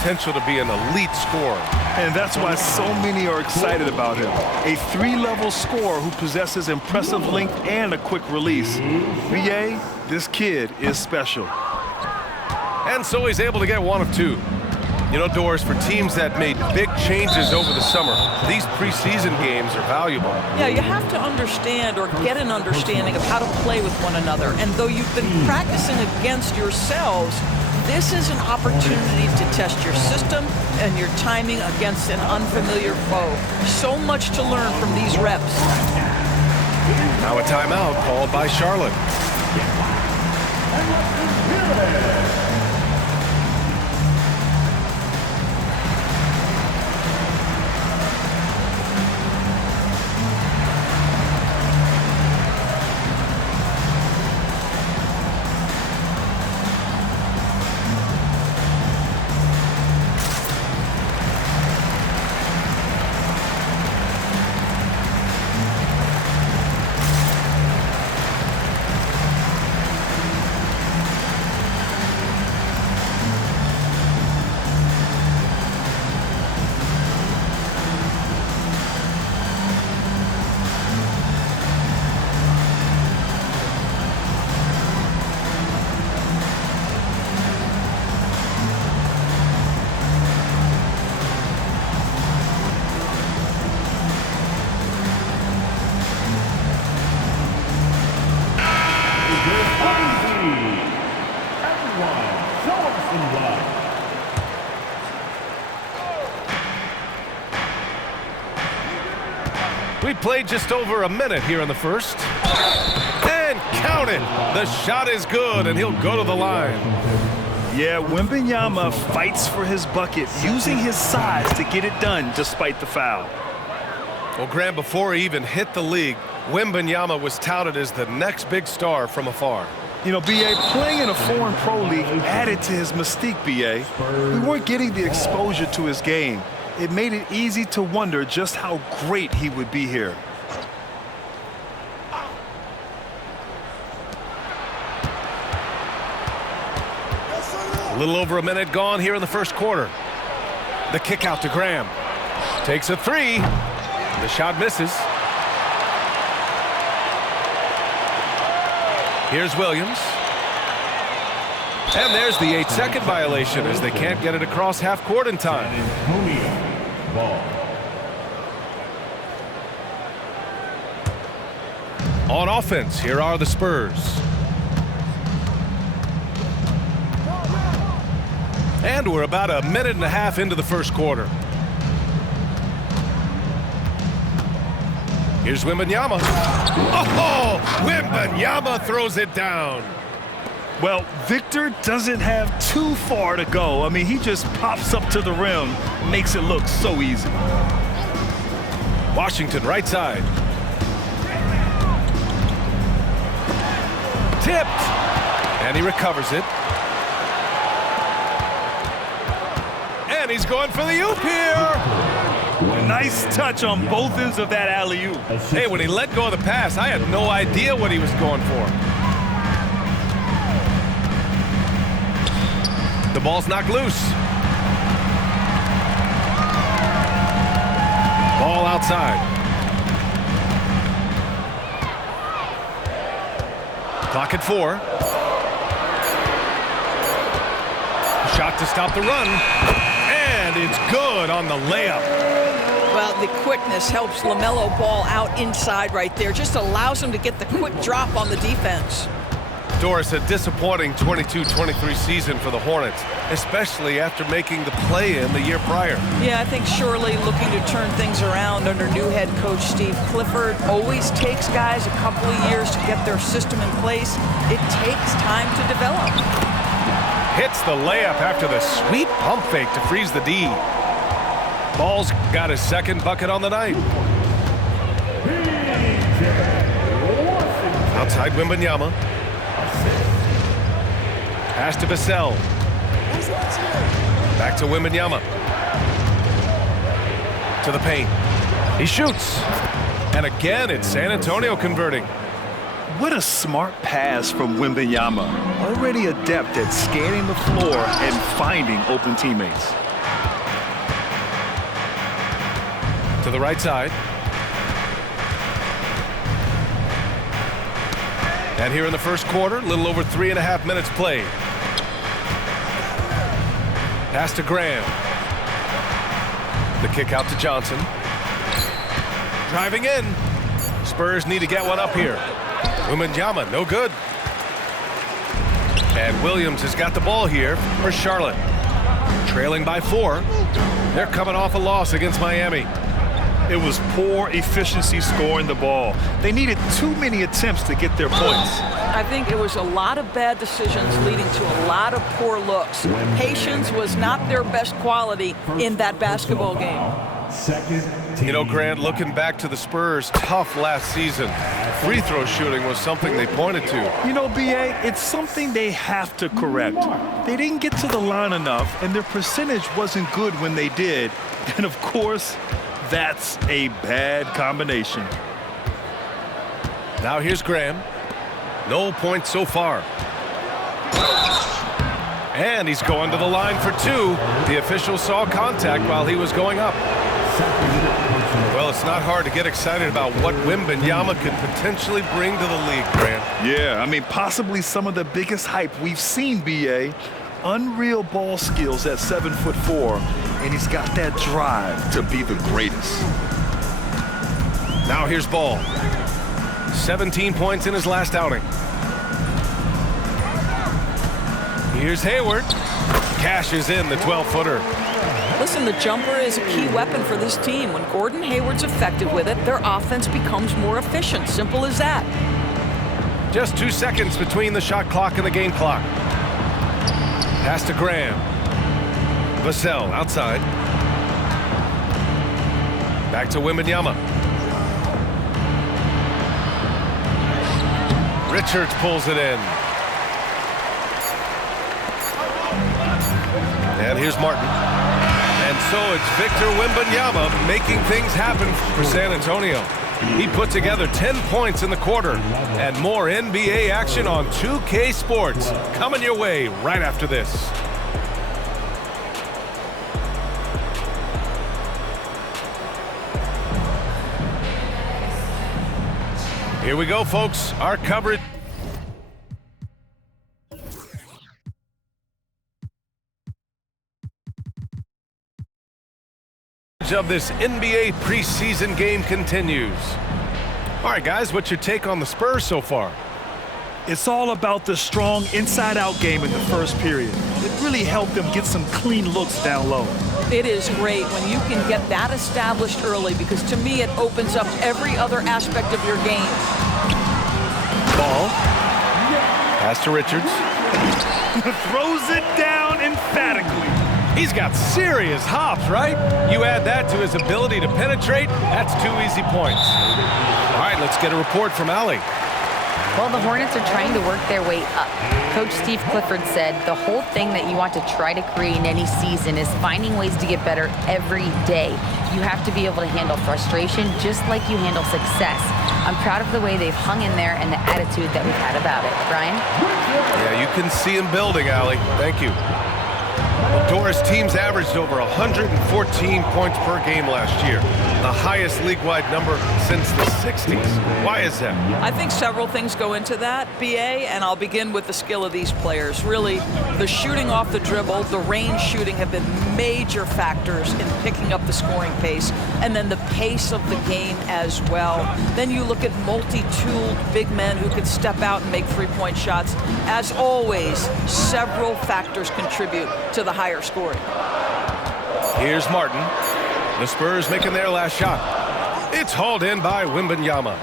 potential to be an elite scorer. And that's why so many are excited about him. A 3-level scorer who possesses impressive length and a quick release. BA, this kid is special. And so he's able to get 1 of 2. You know, Doris, for teams that made big changes over the summer, these preseason games are valuable. Yeah, you have to understand or get an understanding of how to play with one another. And though you've been practicing against yourselves, this is an opportunity to test your system and your timing against an unfamiliar foe. So much to learn from these reps. Now a timeout called by Charlotte. We played just over a minute here in the first. And count it! The shot is good, and he'll go to the line. Yeah, Wembanyama fights for his bucket, using his size to get it done despite the foul. Well, Graham, before he even hit the league, Wembanyama was touted as the next big star from afar. You know, BA, playing in a foreign pro league added to his mystique, BA. We weren't getting the exposure to his game. It made it easy to wonder just how great he would be here. A little over a minute gone here in the first quarter. The kick out to Graham. Takes a 3. The shot misses. Here's Williams. And there's the 8-second violation as they can't get it across half court in time. On offense, here are the Spurs. And we're about a minute and a half into the first quarter. Here's Wembanyama. Oh, Wembanyama throws it down. Well, Victor doesn't have too far to go. I mean, he just pops up to the rim, makes it look so easy. Washington right side. Tipped. And he recovers it. And he's going for the oop here. Nice touch on both ends of that alley-oop. Hey, when he let go of the pass, I had no idea what he was going for. The ball's knocked loose. Ball outside. Clock at 4. Shot to stop the run. And it's good on the layup. Well, the quickness helps LaMelo Ball out inside right there. Just allows him to get the quick drop on the defense. Doris, a disappointing 22-23 season for the Hornets, especially after making the play-in the year prior. Yeah, I think surely looking to turn things around under new head coach Steve Clifford. Always takes guys a couple of years to get their system in place. It takes time to develop. Hits the layup after the sweet pump fake to freeze the D. Ball's got his second bucket on the night. Outside Wembanyama. Pass to Vassell. Back to Wembanyama. To the paint. He shoots. And again, it's San Antonio converting. What a smart pass from Wembanyama. Already adept at scanning the floor and finding open teammates. To the right side. And here in the first quarter, a little over 3.5 minutes played. Pass to Graham. The kick out to Johnson. Driving in. Spurs need to get one up here. Wembanyama, no good. And Williams has got the ball here for Charlotte. Trailing by 4. They're coming off a loss against Miami. It was poor efficiency scoring the ball. They needed too many attempts to get their points. I think it was a lot of bad decisions leading to a lot of poor looks. Patience was not their best quality in that basketball game. You know, Grant, looking back to the Spurs' tough last season, free throw shooting was something they pointed to. You know, B.A., it's something they have to correct. They didn't get to the line enough, and their percentage wasn't good when they did. And, of course, that's a bad combination. Now here's Graham. No points so far. And he's going to the line for 2. The official saw contact while he was going up. Well, it's not hard to get excited about what Wembanyama could potentially bring to the league, Grant. Yeah, I mean, possibly some of the biggest hype we've seen, B.A. Unreal ball skills at 7'4", and he's got that drive to be the greatest. Now here's Ball. 17 points in his last outing. Here's Hayward. Cashes in the 12-footer. Listen, the jumper is a key weapon for this team. When Gordon Hayward's effective with it, their offense becomes more efficient. Simple as that. Just 2 seconds between the shot clock and the game clock. Pass to Graham. Vassell outside. Back to Wembanyama. Richards pulls it in. And here's Martin. And so it's Victor Wembanyama making things happen for San Antonio. He put together 10 points in the quarter. And more NBA action on 2K Sports coming your way right after this. Here we go, folks. Our coverage of this NBA preseason game continues. All right, guys, what's your take on the Spurs so far? It's all about the strong inside-out game in the first period. It really helped them get some clean looks down low. It is great when you can get that established early, because to me it opens up every other aspect of your game. Ball. Pass to Richards. Throws it down emphatically. He's got serious hops, right? You add that to his ability to penetrate, that's 2 easy points. All right, let's get a report from Allie. Well, the Hornets are trying to work their way up. Coach Steve Clifford said the whole thing that you want to try to create in any season is finding ways to get better every day. You have to be able to handle frustration just like you handle success. I'm proud of the way they've hung in there and the attitude that we've had about it. Brian? Yeah, you can see him building, Allie. Thank you. Well, Doris, teams averaged over 114 points per game last year, the highest league-wide number since the 60s. Why is that? I think several things go into that, BA, and I'll begin with the skill of these players. Really, the shooting off the dribble, the range shooting have been major factors in picking up the scoring pace, and then the pace of the game as well. Then you look at multi-tooled big men who can step out and make three-point shots. As always, several factors contribute to the higher scoring. Here's Martin. The Spurs making their last shot. It's hauled in by Wembanyama.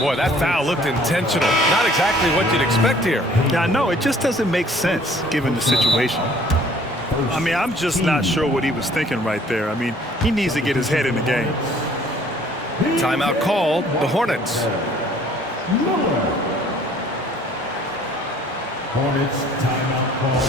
Boy, that foul looked intentional. Not exactly what you'd expect here. Yeah, no, it just doesn't make sense given the situation. I mean, I'm just not sure what he was thinking right there. I mean, he needs to get his head in the game. Timeout called. The Hornets. Hornets timeout call.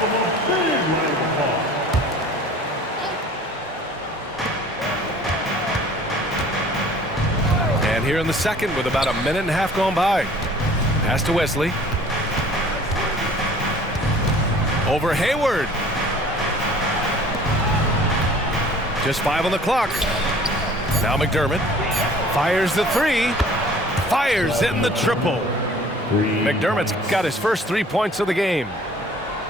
give him a big round of applause. And here in the second with about a minute and a half gone by. Pass to Wesley. Over Hayward. Just 5 on the clock. Now McDermott fires the 3. Fires in the triple. McDermott's got his first 3 points of the game.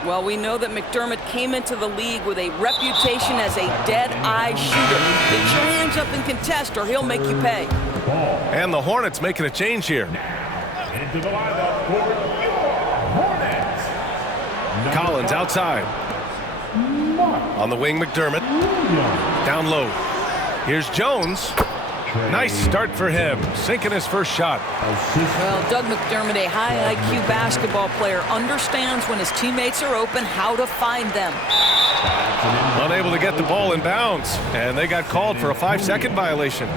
Well, we know that McDermott came into the league with a reputation as a dead-eye shooter. Get your hands up and contest or he'll make you pay. And the Hornets making a change here. Into the lineup for your Hornets. Collins outside. On the wing, McDermott. Down low. Here's Jones. Nice start for him, sinking his first shot. Well, Doug McDermott, a high IQ basketball player, understands when his teammates are open how to find them. Unable to get the ball in bounds, and they got called for a 5-second violation.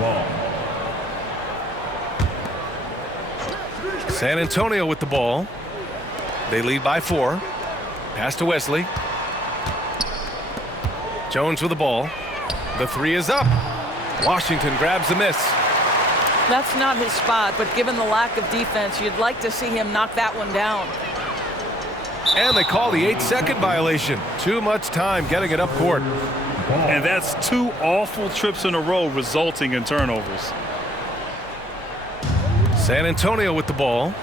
San Antonio with the ball. They lead by 4. Pass to Wesley. Jones with the ball. The 3 is up. Washington grabs the miss. That's not his spot, but given the lack of defense, you'd like to see him knock that one down. And they call the 8-second violation. Too much time getting it up court. And that's 2 awful trips in a row resulting in turnovers. San Antonio with the ball.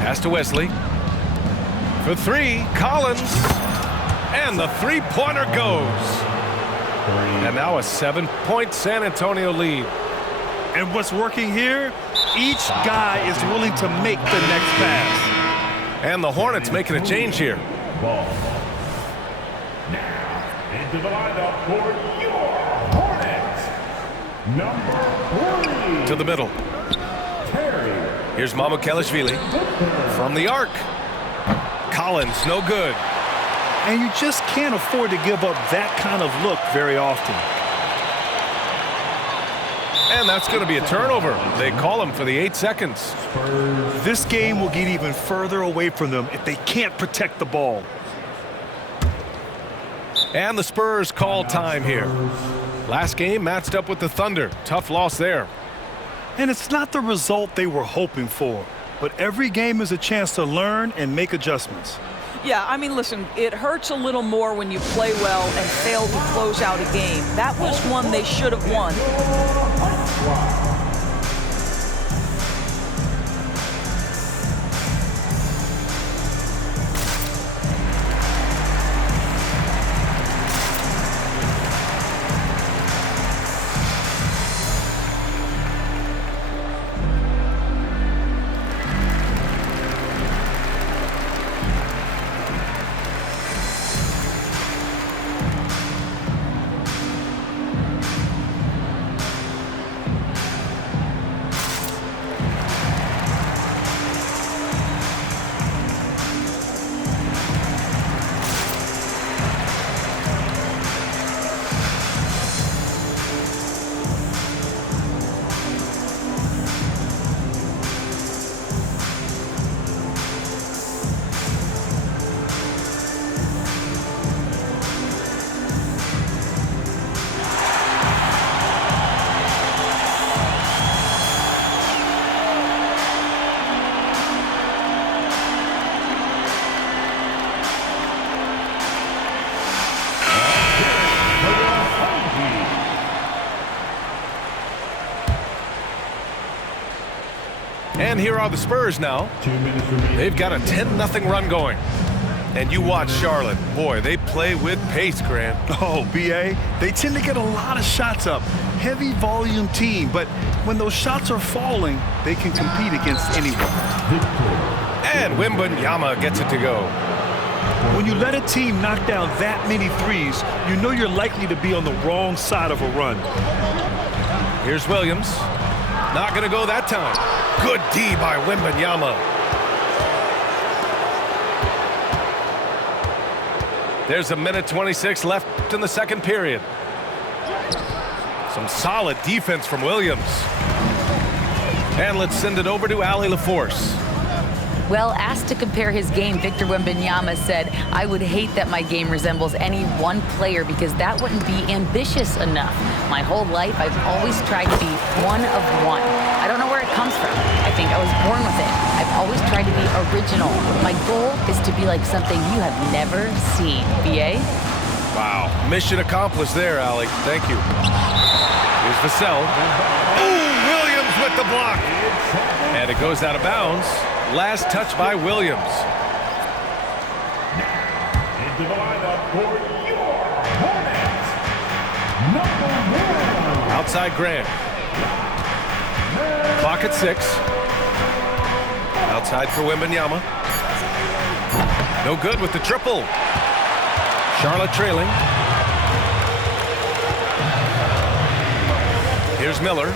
Pass to Wesley. For 3, Collins. And the 3-pointer goes. And now a 7-point San Antonio lead. And what's working here? Each guy is willing to make the next pass. And the Hornets making a change here. Ball. Now, into the lineup for your Hornets. Number 3. To the middle. Terry. Here's Mamukelashvili. From the arc. Collins, no good. And you just can't afford to give up that kind of look very often. And that's going to be a turnover. They call him for the 8 seconds. This game will get even further away from them if they can't protect the ball. And the Spurs call time here. Last game matched up with the Thunder. Tough loss there. And it's not the result they were hoping for. But every game is a chance to learn and make adjustments. Yeah, I mean, listen, it hurts a little more when you play well and fail to close out a game. That was one they should have won. And here are the Spurs now. 2 minutes remaining. They've got a 10-0 run going. And you watch Charlotte. Boy, they play with pace, Grant. Oh, B.A., they tend to get a lot of shots up. Heavy volume team, but when those shots are falling, they can compete against anyone. And Wembanyama gets it to go. When you let a team knock down that many threes, you know you're likely to be on the wrong side of a run. Here's Williams. Not going to go that time. Good D by Wembanyama. There's a minute 26 left in the second period. Some solid defense from Williams. And let's send it over to Allie LaForce. Well, asked to compare his game, Victor Wembanyama said, "I would hate that my game resembles any one player because that wouldn't be ambitious enough. My whole life, I've always tried to be one of one. I don't know where it comes from. I think I was born with it. I've always tried to be original. My goal is to be like something you have never seen." BA? Wow. Mission accomplished there, Alec. Thank you. Here's Vassell. Ooh, Williams with the block. And it goes out of bounds. Last touch by Williams. Into the lineup for your Hornets, number 1. Outside Grant. Clock at 6. Outside for Wembanyama. No good with the triple. Charlotte trailing. Here's Miller.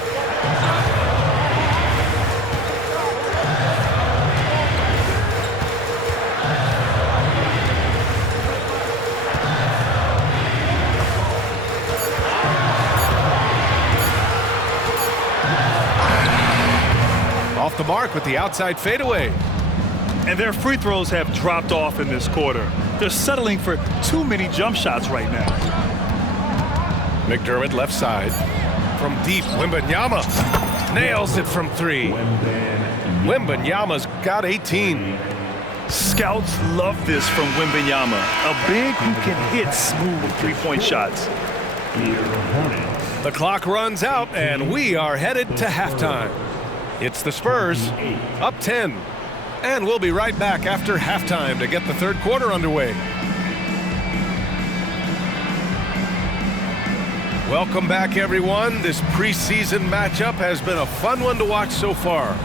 Off the mark with the outside fadeaway. And their free throws have dropped off in this quarter. They're settling for too many jump shots right now. McDermott left side. From deep, Wembanyama nails it from 3. Wembanyama's got 18. Scouts love this from Wembanyama, a big who can hit smooth three-point shots. The clock runs out, and we are headed to halftime. It's the Spurs, up 10. And we'll be right back after halftime to get the third quarter underway. Welcome back, everyone. This preseason matchup has been a fun one to watch so far.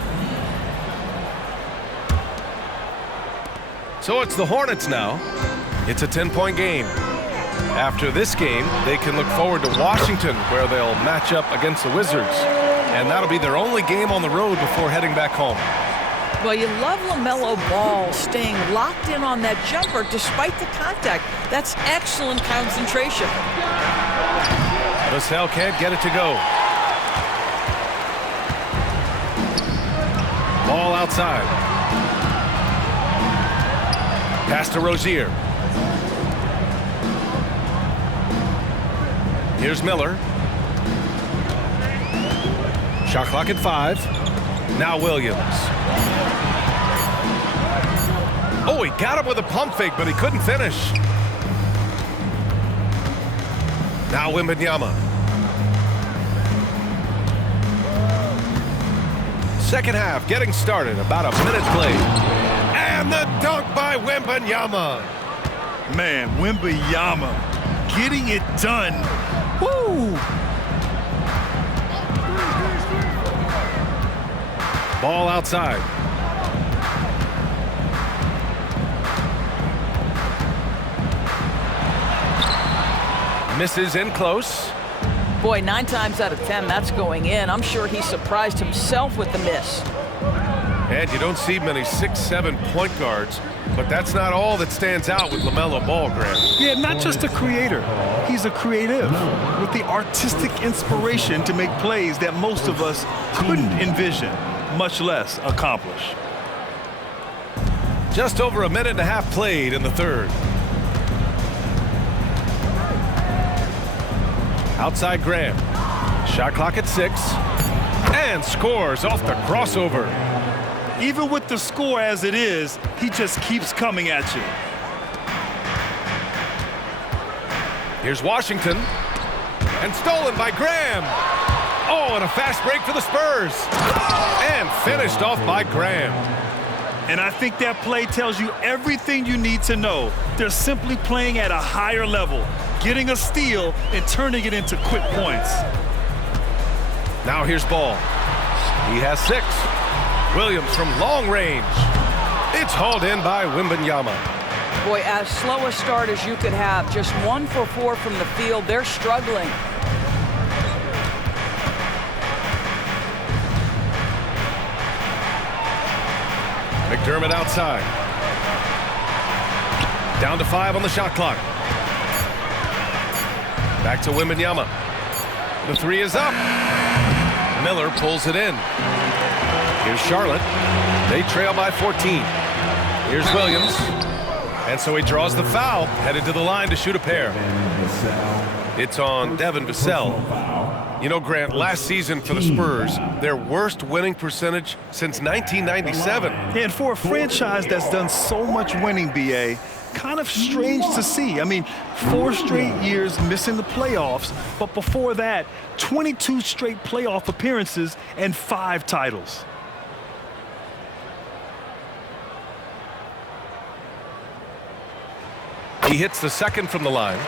So it's the Hornets now. It's a 10-point game. After this game, they can look forward to Washington, where they'll match up against the Wizards. And that'll be their only game on the road before heading back home. Well, you love LaMelo Ball staying locked in on that jumper despite the contact. That's excellent concentration. Vassell can't get it to go. Ball outside. Pass to Rozier. Here's Miller. Shot clock at 5. Now Williams. Oh, he got him with a pump fake, but he couldn't finish. Now Wembanyama. Second half getting started. About a minute played. And the dunk by Wembanyama. Man, Wembanyama getting it done. Woo! Ball outside. Misses in close. Boy, 9 times out of 10, that's going in. I'm sure he surprised himself with the miss. And you don't see many 6'7" point guards, but that's not all that stands out with LaMelo Ball, Grant. Yeah, not just a creator. He's a creative with the artistic inspiration to make plays that most of us couldn't envision, much less accomplish. Just over a minute and a half played in the third. Outside Graham. Shot clock at 6. And scores off the crossover. Even with the score as it is, he just keeps coming at you. Here's Washington. And stolen by Graham. Oh, and a fast break for the Spurs. And finished off by Graham. And I think that play tells you everything you need to know. They're simply playing at a higher level, getting a steal and turning it into quick points. Now here's Ball. He has 6. Williams from long range. It's hauled in by Wembanyama. Boy, as slow a start as you could have. Just 1 for 4 from the field. They're struggling. McDermott outside. Down to 5 on the shot clock. Back to Wembanyama. The 3 is up. Miller pulls it in. Here's Charlotte. They trail by 14. Here's Williams. And so he draws the foul, headed to the line to shoot a pair. It's on Devin Vassell. You know, Grant, last season for the Spurs, their worst winning percentage since 1997. And for a franchise that's done so much winning, B.A., kind of strange to see. I mean, 4 straight years missing the playoffs, but before that, 22 straight playoff appearances and 5 titles. He hits the second from the line.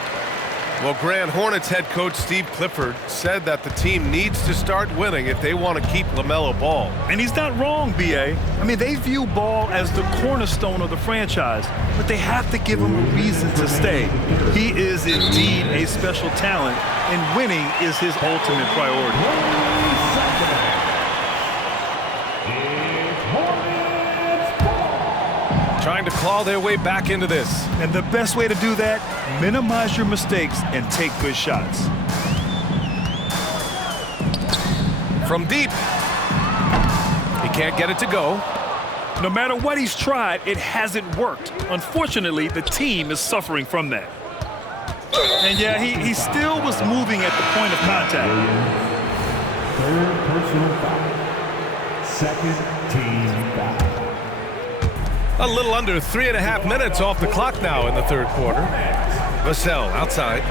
Well, Grant, Hornets head coach Steve Clifford said that the team needs to start winning if they want to keep LaMelo Ball. And he's not wrong, B.A. I mean, they view Ball as the cornerstone of the franchise, but they have to give him a reason to stay. He is indeed a special talent, and winning is his ultimate priority. Trying to claw their way back into this. And the best way to do that, minimize your mistakes and take good shots. From deep. He can't get it to go. No matter what he's tried, it hasn't worked. Unfortunately, the team is suffering from that. And yeah, he still was moving at the point of contact. Third personal foul. Second team foul. A little under 3.5 minutes off the clock now in the third quarter. Vassell outside.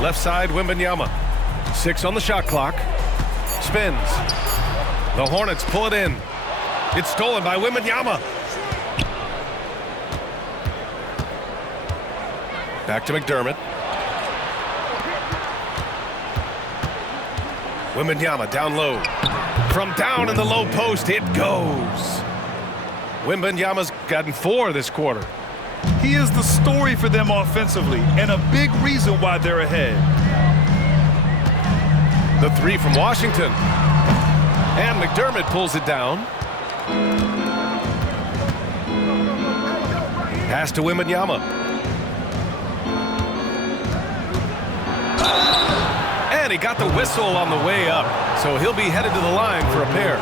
Left side, Wembanyama. 6 on the shot clock. Spins. The Hornets pull it in. It's stolen by Wembanyama. Back to McDermott. Wembanyama down low. From down in the low post, it goes. Wembanyama's gotten 4 this quarter. He is the story for them offensively, and a big reason why they're ahead. The 3 from Washington. And McDermott pulls it down. Pass to Wembanyama. And he got the whistle on the way up, so he'll be headed to the line for a pair.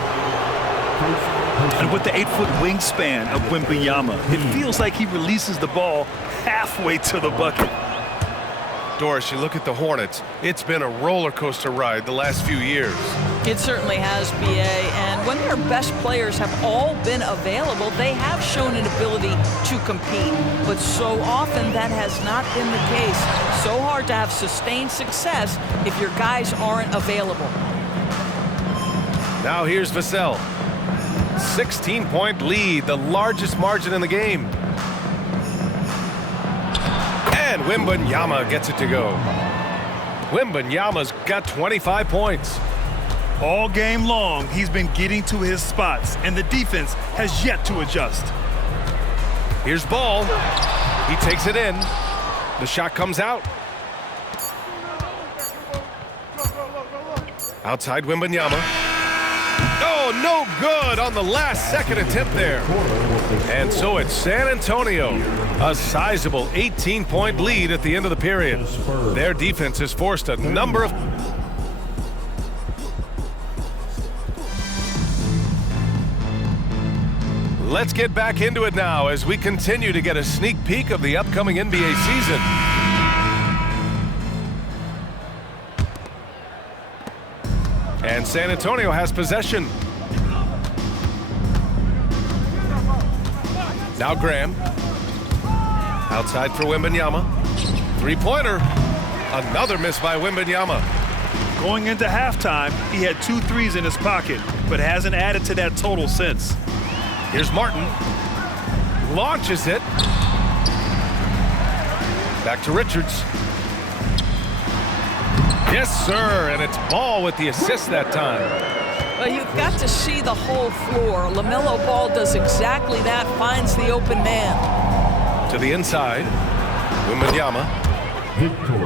And with the 8-foot wingspan of Wembanyama, it feels like he releases the ball halfway to the bucket. Doris, you look at the Hornets. It's been a roller coaster ride the last few years. It certainly has, B.A. And when their best players have all been available, they have shown an ability to compete. But so often that has not been the case. So hard to have sustained success if your guys aren't available. Now here's Vassell. 16-point lead, the largest margin in the game. And Wembanyama gets it to go. Wembanyama's got 25 points. All game long, he's been getting to his spots, and the defense has yet to adjust. Here's Ball. He takes it in. The shot comes out. Outside Wembanyama. Oh, no good on the last second attempt there. And so it's San Antonio. A sizable 18-point lead at the end of the period. Their defense has forced a number of... Let's get back into it now as we continue to get a sneak peek of the upcoming NBA season. And San Antonio has possession. Now Graham. Outside for Wembanyama. 3-pointer. Another miss by Wembanyama. Going into halftime, he had 2 threes in his pocket, but hasn't added to that total since. Here's Martin. Launches it. Back to Richards. Yes, sir, and it's Ball with the assist that time. Well, you've got to see the whole floor. LaMelo Ball does exactly that, finds the open man. To the inside, Wembanyama.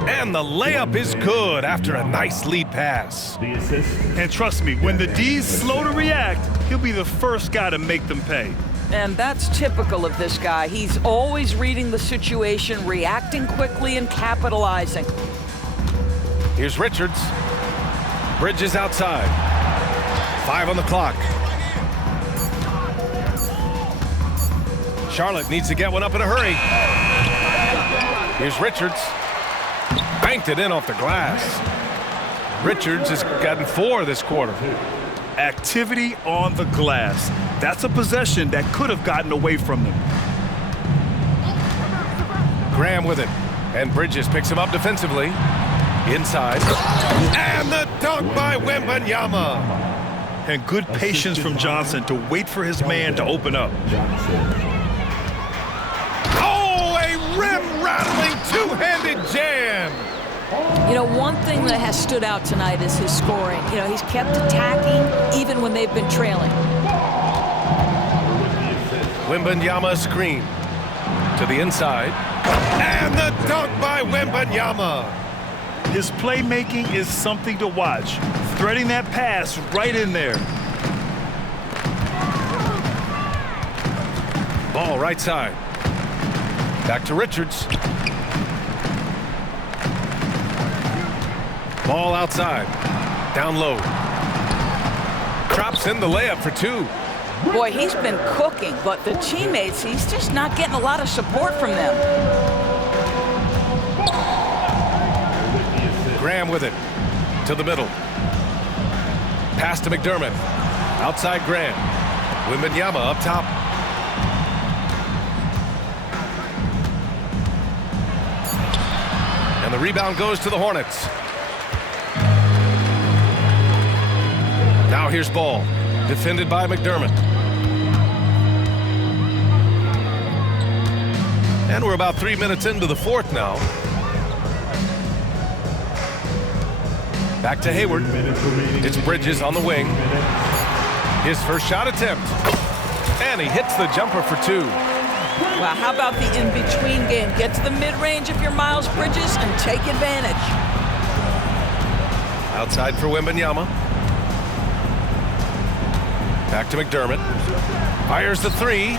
And the layup is good after a nice lead pass. And trust me, when the D's slow to react, he'll be the first guy to make them pay. And that's typical of this guy. He's always reading the situation, reacting quickly and capitalizing. Here's Richards. Bridges outside. 5 on the clock. Charlotte needs to get one up in a hurry. Here's Richards. Banked it in off the glass. Richards has gotten 4 this quarter. Activity on the glass. That's a possession that could have gotten away from them. Graham with it. And Bridges picks him up defensively. Inside. And the dunk by Wembanyama. And good patience from Johnson to wait for his man to open up. Oh, a rim-rattling two-handed jam. You know, one thing that has stood out tonight is his scoring. You know, he's kept attacking even when they've been trailing. Wembanyama screen to the inside. And the dunk by Wembanyama. His playmaking is something to watch. Threading that pass right in there. Ball right side. Back to Richards. Ball outside. Down low. Drops in the layup for 2. Boy, he's been cooking, but the teammates, he's just not getting a lot of support from them. Graham with it. To the middle. Pass to McDermott. Outside Graham. Wembanyama up top. And the rebound goes to the Hornets. Now here's Ball. Defended by McDermott. And we're about 3 minutes into the 4th now. Back to Hayward. It's Bridges on the wing. His first shot attempt. And he hits the jumper for 2. Well, how about the in-between game? Get to the mid-range if you're Miles Bridges and take advantage. Outside for Wembanyama. Back to McDermott. Fires the 3.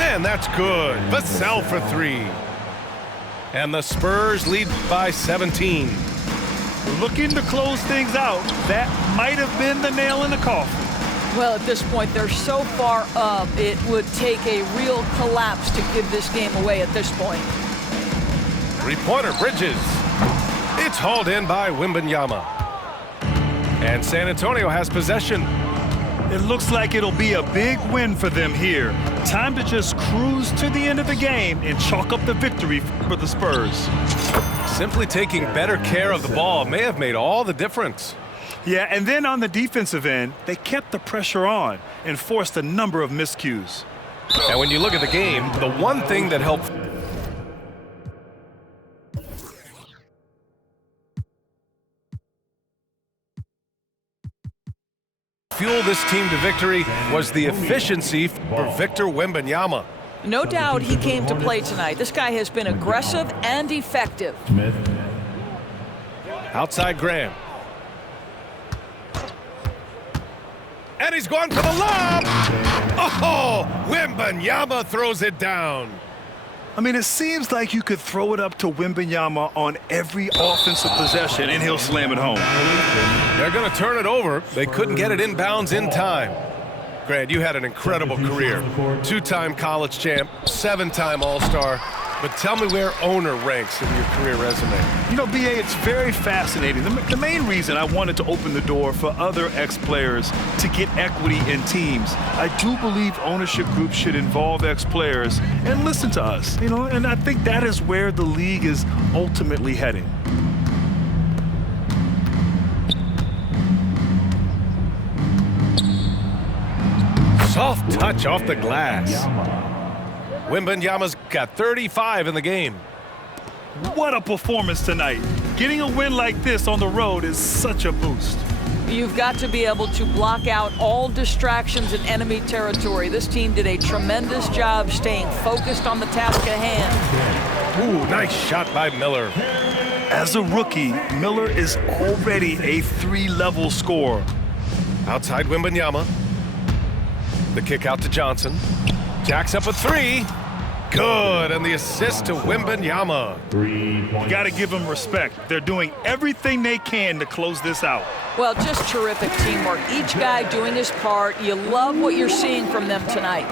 And that's good. Vassell for 3. And the Spurs lead by 17. Looking to close things out. That might have been the nail in the coffin. Well, at this point, they're so far up, it would take a real collapse to give this game away at this point. 3-pointer Bridges. It's hauled in by Wembanyama. And San Antonio has possession. It looks like it'll be a big win for them here. Time to just cruise to the end of the game and chalk up the victory for the Spurs. Simply taking better care of the ball may have made all the difference. Yeah, and then on the defensive end, they kept the pressure on and forced a number of miscues. And when you look at the game, the one thing that helped fuel this team to victory was the efficiency for Victor Wembanyama. No doubt he came to play tonight. This guy has been aggressive and effective. Outside Graham. And he's going for the lob. Oh, Wembanyama throws it down. I mean, it seems like you could throw it up to Wembanyama on every offensive possession, and he'll slam it home. They're going to turn it over. They couldn't get it inbounds in time. Grant, you had an incredible career. 2-time college champ, 7-time All-Star. But tell me where owner ranks in your career resume. You know, B.A., it's very fascinating. The main reason I wanted to open the door for other ex-players to get equity in teams, I do believe ownership groups should involve ex-players and listen to us, you know, and I think that is where the league is ultimately heading. Soft touch off the glass. Wembanyama's got 35 in the game. What a performance tonight. Getting a win like this on the road is such a boost. You've got to be able to block out all distractions in enemy territory. This team did a tremendous job staying focused on the task at hand. Ooh, nice shot by Miller. As a rookie, Miller is already a 3-level scorer. Outside Wembanyama. The kick out to Johnson. Jacks up a 3. Good, and the assist to Wembanyama. Got to give them respect. They're doing everything they can to close this out. Well, just terrific teamwork. Each guy doing his part. You love what you're seeing from them tonight.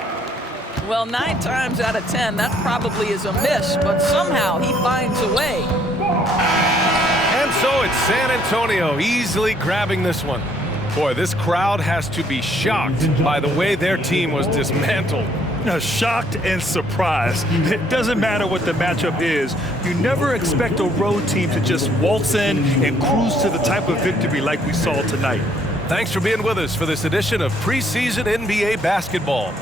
Well, 9 times out of 10, that probably is a miss, but somehow he finds a way. And so it's San Antonio easily grabbing this one. Boy, this crowd has to be shocked by the way their team was dismantled. Shocked and surprised. It doesn't matter what the matchup is. You never expect a road team to just waltz in and cruise to the type of victory like we saw tonight. Thanks for being with us for this edition of preseason NBA basketball.